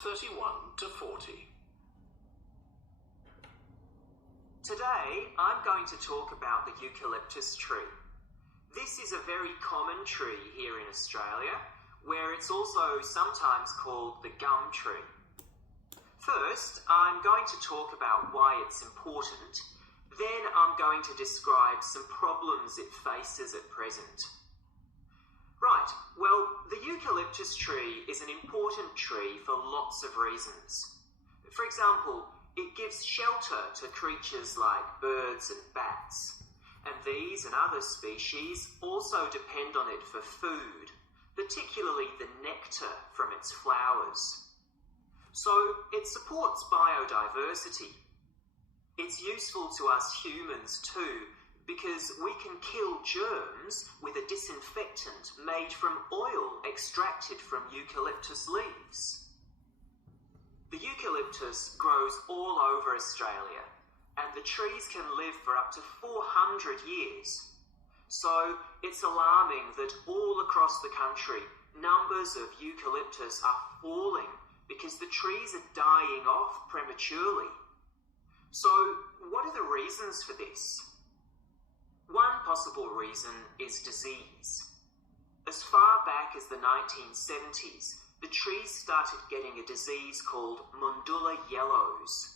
31 to 40. Today, I'm going to talk about the eucalyptus tree. This is a very common tree here in Australia, where it's also sometimes called the gum tree. First, I'm going to talk about why it's important. Then I'm going to describe some problems it faces at present. Right, well, the eucalyptus tree is an important tree for lots of reasons. For example, it gives shelter to creatures like birds and bats, and these and other species also depend on it for food, particularly the nectar from its flowers. So it supports biodiversity. It's useful to us humans too, because we can kill germs with a disinfectant made from oil extracted from eucalyptus leaves. The eucalyptus grows all over Australia, and the trees can live for up to 400 years. So it's alarming that all across the country, numbers of eucalyptus are falling because the trees are dying off prematurely. So what are the reasons for this? One possible reason is disease. As far back as the 1970s, the trees started getting a disease called mundula yellows.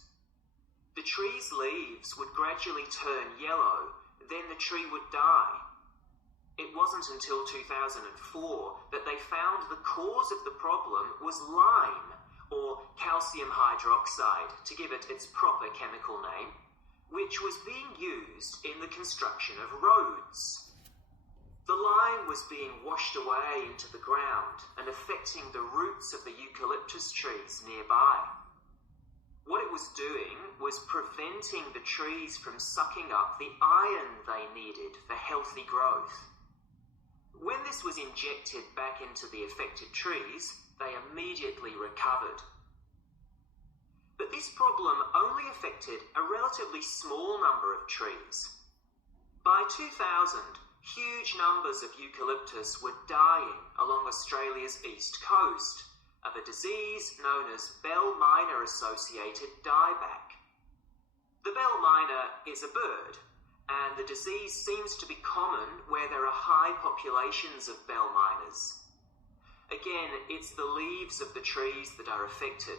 The tree's leaves would gradually turn yellow, then the tree would die. It wasn't until 2004 that they found the cause of the problem was lime, or calcium hydroxide, to give it its proper chemical name, which was being used in the construction of roads. The lime was being washed away into the ground and affecting the roots of the eucalyptus trees nearby. What it was doing was preventing the trees from sucking up the iron they needed for healthy growth. When this was injected back into the affected trees, they immediately recovered. But this problem only affected a relatively small number of trees. By 2000, huge numbers of eucalyptus were dying along Australia's east coast of a disease known as bell miner-associated dieback. The bell miner is a bird, and the disease seems to be common where there are high populations of bell miners. Again, it's the leaves of the trees that are affected.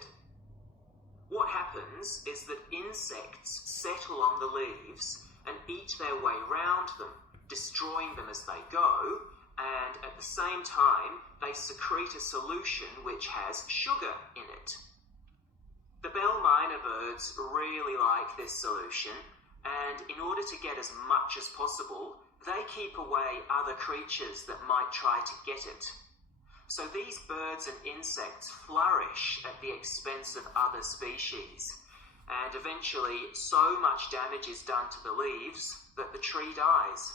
What happens is that insects settle on the leaves and eat their way round them, destroying them as they go, and at the same time they secrete a solution which has sugar in it. The bell miner birds really like this solution, and in order to get as much as possible, they keep away other creatures that might try to get it. So these birds and insects flourish at the expense of other species, and eventually so much damage is done to the leaves that the tree dies.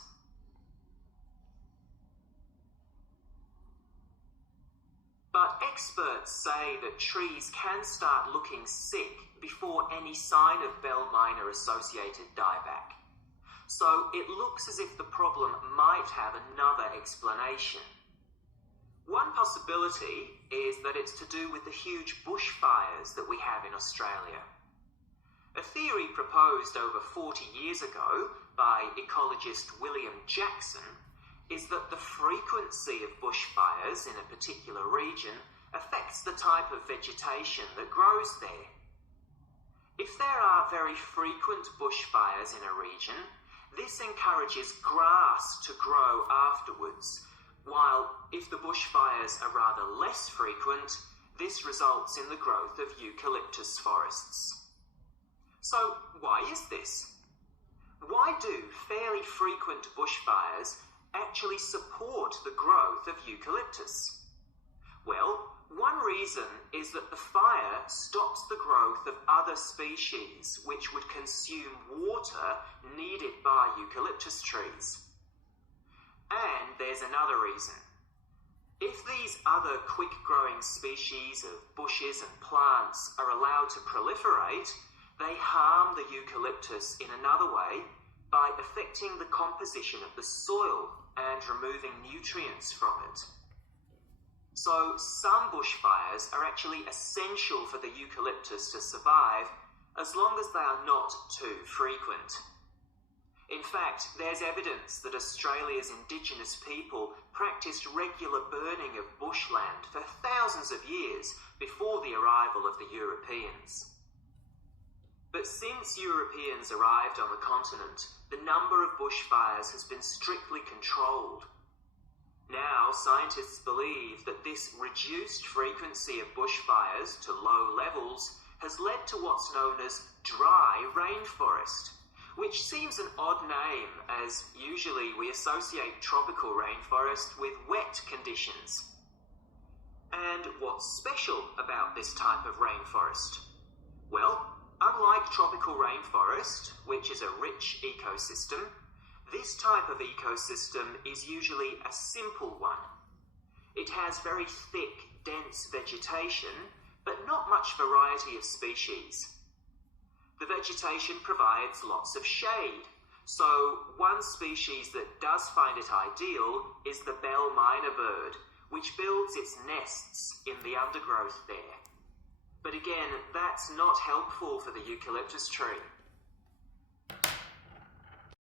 But experts say that trees can start looking sick before any sign of bell miner-associated dieback. So it looks as if the problem might have another explanation. One possibility is that it's to do with the huge bushfires that we have in Australia. A theory proposed over 40 years ago by ecologist William Jackson is that the frequency of bushfires in a particular region affects the type of vegetation that grows there. If there are very frequent bushfires in a region, this encourages grass to grow afterwards, while if the bushfires are rather less frequent, this results in the growth of eucalyptus forests. So why is this? Why do fairly frequent bushfires actually support the growth of eucalyptus? Well, one reason is that the fire stops the growth of other species which would consume water needed by eucalyptus trees. And there's another reason. If these other quick-growing species of bushes and plants are allowed to proliferate, they harm the eucalyptus in another way by affecting the composition of the soil and removing nutrients from it. So some bushfires are actually essential for the eucalyptus to survive as long as they are not too frequent. In fact, there's evidence that Australia's Indigenous people practiced regular burning of bushland for thousands of years before the arrival of the Europeans. But since Europeans arrived on the continent, the number of bushfires has been strictly controlled. Now, scientists believe that this reduced frequency of bushfires to low levels has led to what's known as dry rainforest, which seems an odd name as usually we associate tropical rainforest with wet conditions. And what's special about this type of rainforest? Well, unlike tropical rainforest, which is a rich ecosystem, this type of ecosystem is usually a simple one. It has very thick, dense vegetation, but not much variety of species. The vegetation provides lots of shade, so one species that does find it ideal is the bell myna bird, which builds its nests in the undergrowth there. But again, that's not helpful for the eucalyptus tree.